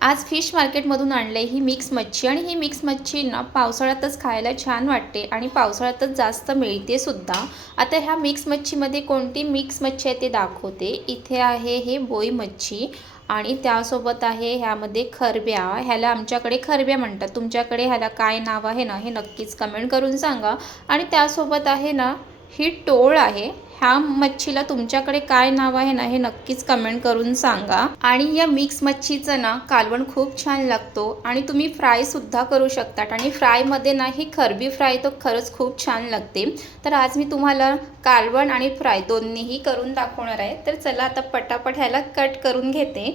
आज फिश मार्केटमधून आणले ही मिक्स मच्छी आणि ही मिक्स मच्छी ना पावसाळ्यातच खायला छान वाटते आणि पावसाळ्यातच जास्त मिळते सुद्धा। आता ह्या मिक्स मच्छीमध्ये कोणती मिक्स मच्छी आहे ते दाखवते। इथे आहे हे बोई मच्छी आणि त्यासोबत आहे ह्यामध्ये खरब्या। ह्याला आमच्याकडे खरब्या म्हणतात, तुमच्याकडे ह्याला काय नाव आहे ना हे नक्कीच कमेंट करून सांगा। आणि त्यासोबत आहे ना ही टोळ आहे। ह्या मच्छीला तुमच्याकडे काय नाव आहे ना हे नक्कीच कमेंट करून सांगा। आणि या मिक्स मच्छीचं ना कालवण खूप छान लागतो आणि तुम्ही फ्राय सुद्धा करू शकतात आणि फ्रायमध्ये ना ही खरबी फ्राय तर खरंच खूप छान लागते। तर आज मी तुम्हाला कालवण आणि फ्राय दोन्हीही करून दाखवणार आहे। तर चला आता पटापट ह्याला कट करून घेते।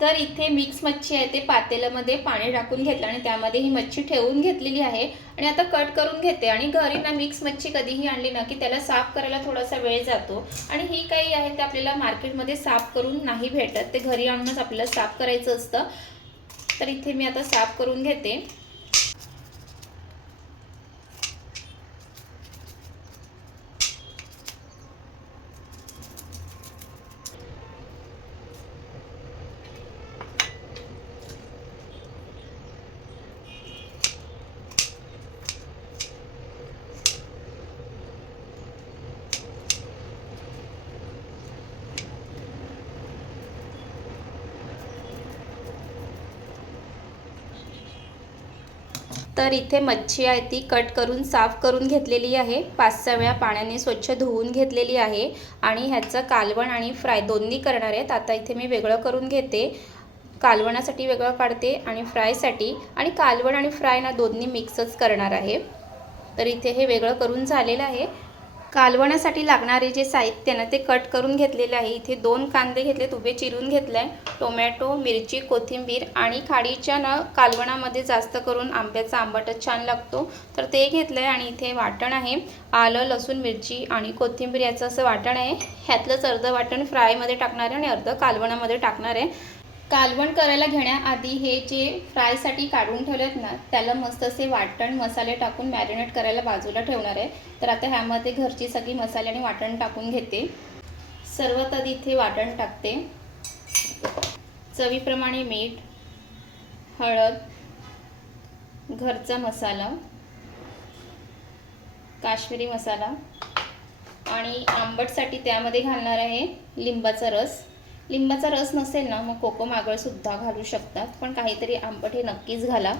तर इथे मिक्स मच्छी आहे ते पातेल्यामध्ये पाणी टाकून घेतलं आणि त्यामध्ये ही मच्छी ठेवून घेतलेली आहे आणि आता कट करून घेते। आणि घरी ना मिक्स मच्छी कधीही आणली ना की त्याला साफ करायला थोडासा वेळ जातो आणि ही काही आहे ते आपल्याला मार्केटमध्ये साफ करून नाही भेटत, ते घरी आणूनच आपल्याला साफ करायचं असतं। तर इथे मी आता साफ करून घेते। तर इथे मच्छी आहे ती कट करून साफ करून घेतलेली आहे, 5-6 वेळा पाण्याने स्वच्छ धुवून घेतलेली आहे आणि ह्याचं कालवण आणि फ्राय दोन्ही करणार आहेत। आता इथे मी वेगळं करून घेते, कालवणासाठी वेगळं काढते आणि फ्रायसाठी, आणि कालवण आणि फ्राय ना दोन्ही मिक्सच करणार आहे। तर इथे हे वेगळं करून झालेलं आहे। कालवणासाठी लागणारे जे साहित्य ना ते कट करून घेतलेले आहे। इथे 2 कांदे घेतलेत, उभे चिरून घेतलाय, टोमॅटो, मिरची, कोथिंबीर आणि खाडीच्या ना कालवणामध्ये जास्त करून आंब्याचा आंबटच छान लागतो तर ते घेतलंय। आणि इथे वाटण आहे, आलं, लसूण, मिरची आणि कोथिंबीर याचं असं वाटण आहे। ह्यातलंच अर्धं वाटण फ्रायमध्ये टाकणार आहे आणि अर्धं कालवणामध्ये टाकणार आहे। कालवण करायला घेण्याआधी हे जे फ्रायसाठी काढून ठेवलेत ना त्याला मस्त असे वाटण मसाले टाकून मॅरिनेट करायला बाजूला ठेवणार आहे। तर आता ह्यामध्ये घरची सगळी मसाले आणि वाटण टाकून घेते। सर्वात आधी इथे वाटण टाकते, चवीप्रमाणे मीठ, हळद, घरचा मसाला, काश्मीरी मसाला आणि आंबटसाठी त्यामध्ये घालणार आहे लिंबाचा रस। लिंबाचा रस नसेल ना मग कोकम आगळ सुद्धा घालू शकतात, पण काहीतरी आंबट हे नक्कीच घाला।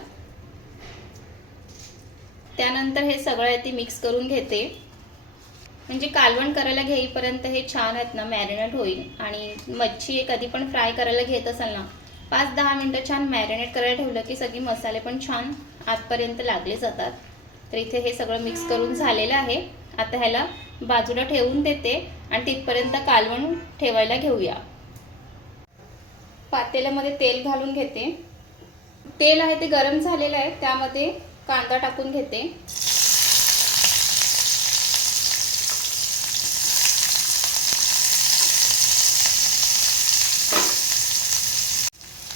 त्यानंतर हे सगळं ते मिक्स करून घेते, म्हणजे कालवण करायला घेईपर्यंत हे छान आहेत ना मॅरिनेट होईल। आणि मच्छी कधी पण फ्राय करायला घेत असाल ना 5-10 मिनटं छान मॅरिनेट करायला ठेवलं की सगळी मसाले पण छान आतपर्यंत लागले जातात। तर इथे हे सगळं मिक्स करून झालेलं आहे। आता ह्याला बाजूला ठेवून देते आणि तिथपर्यंत कालवण ठेवायला घेऊया। पातेल्यामध्ये तेल घालून घेते, तेल आहे ते गरम झालेलं आहे, त्यामध्ये कांदा टाकून घेते।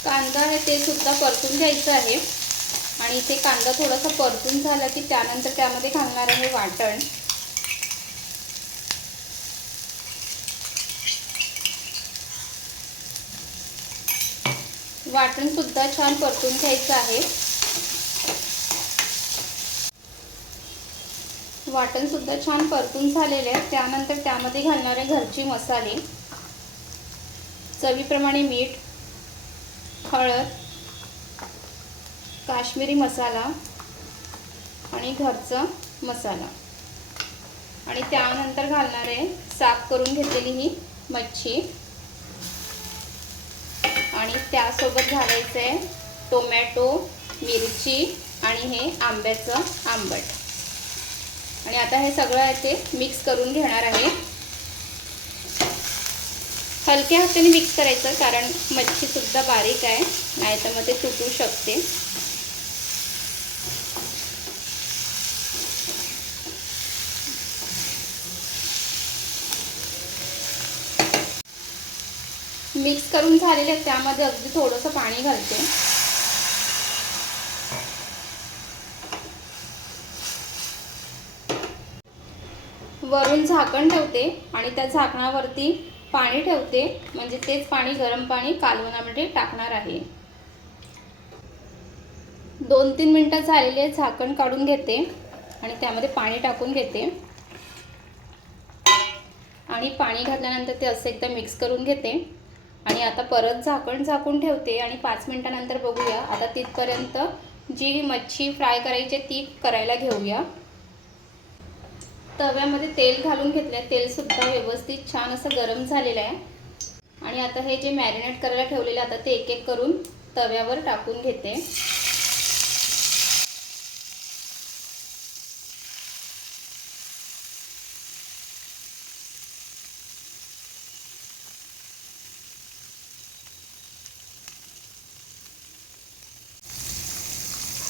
कांदा आहे ते सुद्धा परतून घ्यायचं आहे आणि इथे कांदा थोडासा परतून झाला की त्यानंतर त्यामध्ये घालणार आहे वाटण। वाटण सुद्धा छान परतून घ्यायचं आहे। वाटण सुद्धा छान परतून झालेले आहे, त्यानंतर त्यामध्ये घालणार आहे घरचे मसाले, चवीप्रमाणे मीठ, हळद, काश्मीरी मसाला आणि घरचा मसाला। आणि त्यानंतर घालणार आहे साफ करून घेतलेली ही मच्छी आणि त्यासोबत घालायचं आहे टोमॅटो, मिरची आणि हे आंब्याचं आंबट। आणि आता हे सगळं आहे ते मिक्स करून घेणार आहे। हलक्या हाताने मिक्स करायचं कारण मच्छी सुद्धा बारीक आहे, नाहीतर मग ते तुटू शकते। मिक्स करून झालेले त्यामध्ये अगदी थोडंसं पाणी घालते। वरून झाकण ठेवते आणि त्या झाकणावरती पाणी ठेवते, म्हणजे तेच पाणी गरम पाणी कालवणामध्ये टाकणार आहे। 2-3 मिनटं झालेली आहे. झाकण काढून घेते आणि त्यामध्ये पाणी टाकून घेते आणि पाणी घातल्यानंतर ते असं एकदा मिक्स करून घेते आणि आता परत झाकण झाकून ठेवते आणि 5 मिनिटानंतर बघूया. आता तिथपर्यंत जी मच्छी फ्राय करायची ती करायला घेऊया. तव्यामध्ये तेल घालून घेतले. तेलसुद्धा व्यवस्थित छान असं गरम झालेलं आहे आणि आता हे जे मॅरिनेट करायला ठेवलेले आता ते एक एक करून तव्यावर टाकून घेते.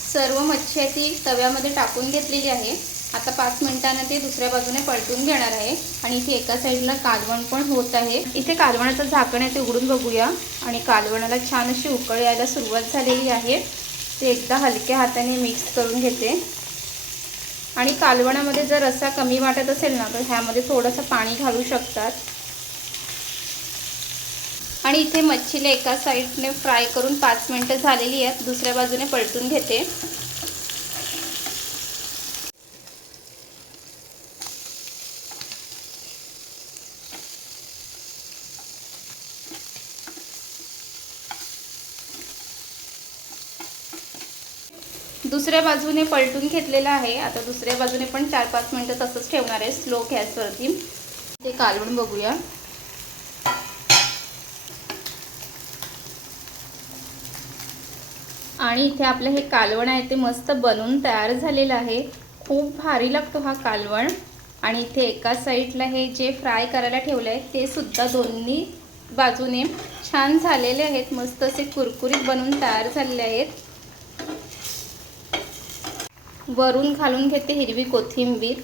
सर्व मच्छी आहे ती तव्यामध्ये टाकून घेतलेली आहे. आता 5 मिनिटांनी ते दुसऱ्या बाजूने पलटून घेणार आहे आणि इथे एका साईडला कालवण पण होत आहे. इथे कालवणाचं झाकण आहे ते उघडून बघूया आणि कालवणाला छान अशी उकळ यायला सुरुवात झालेली आहे. ते एकदा हलक्या हाताने मिक्स करून घेते आणि कालवणामध्ये जर रस्सा कमी वाटत असेल ना तर ह्यामध्ये थोडंसं पाणी घालू शकतात. आणि इथे मच्छीला एका साईडने फ्राय करून 5 मिनिटं झालेली आहेत. दुसऱ्या बाजूने पलटून घेते. दुसऱ्या बाजूने पलटून घेतलेला आहे. आता दुसऱ्या बाजूने पण 4-5 मिनिटं तसंच ठेवणार आहे स्लो गॅसवरती. ते कालवण बघूया. आणि इथे आपलं हे कालवण आहे ते मस्त बनवून तयार झालेलं आहे. खूप भारी लागतो हा कालवण. आणि इथे एका साईडला हे जे फ्राय करायला ठेवलं आहे ते सुद्धा दोन्ही बाजूने छान झालेले आहेत. मस्त असे कुरकुरीत बनवून तयार झालेले आहेत. वरून घालून घेते हिरवी कोथिंबीर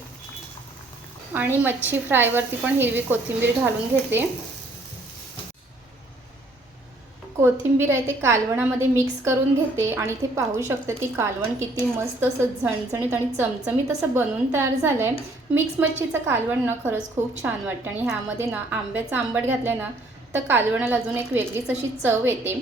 आणि मच्छी फ्रायवरती पण हिरवी कोथिंबीर घालून घेते. कोथिंबीर आहे ते कालवणामध्ये मिक्स करून घेते आणि ते पाहू शकता ती कालवण किती मस्त असं झणझणीत आणि चमचमीत असं बनवून तयार झालं आहे. मिक्स मच्छीचं कालवण ना खरंच खूप छान वाटतं आणि ह्यामध्ये ना आंब्याचं आंबट घातलं ना तर कालवणाला अजून एक वेगळीच अशी चव येते.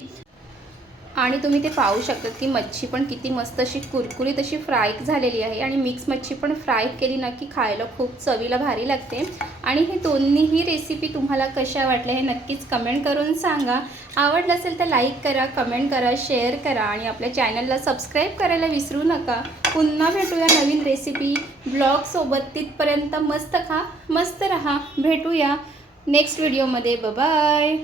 आणि तुम्ही ते पाहू शकता की मच्छी पण किती मस्त अशी कुरकुरीत अशी फ्राय झालेली आहे आणि मिक्स मच्छी पण फ्राय केली ना की खायला खूप चवीला भारी लागते. आणि हे दोन्हीही रेसिपी तुम्हाला कशा वाटल्या हे नक्कीच कमेंट करून सांगा. आवडलं असेल तर लाईक करा, कमेंट करा, शेअर करा आणि आपल्या चॅनलला सबस्क्राईब करायला विसरू नका. पुन्हा भेटूया नवीन रेसिपी ब्लॉगसोबत. तिथपर्यंत मस्त खा, मस्त रहा. भेटूया नेक्स्ट व्हिडिओमध्ये. बाय.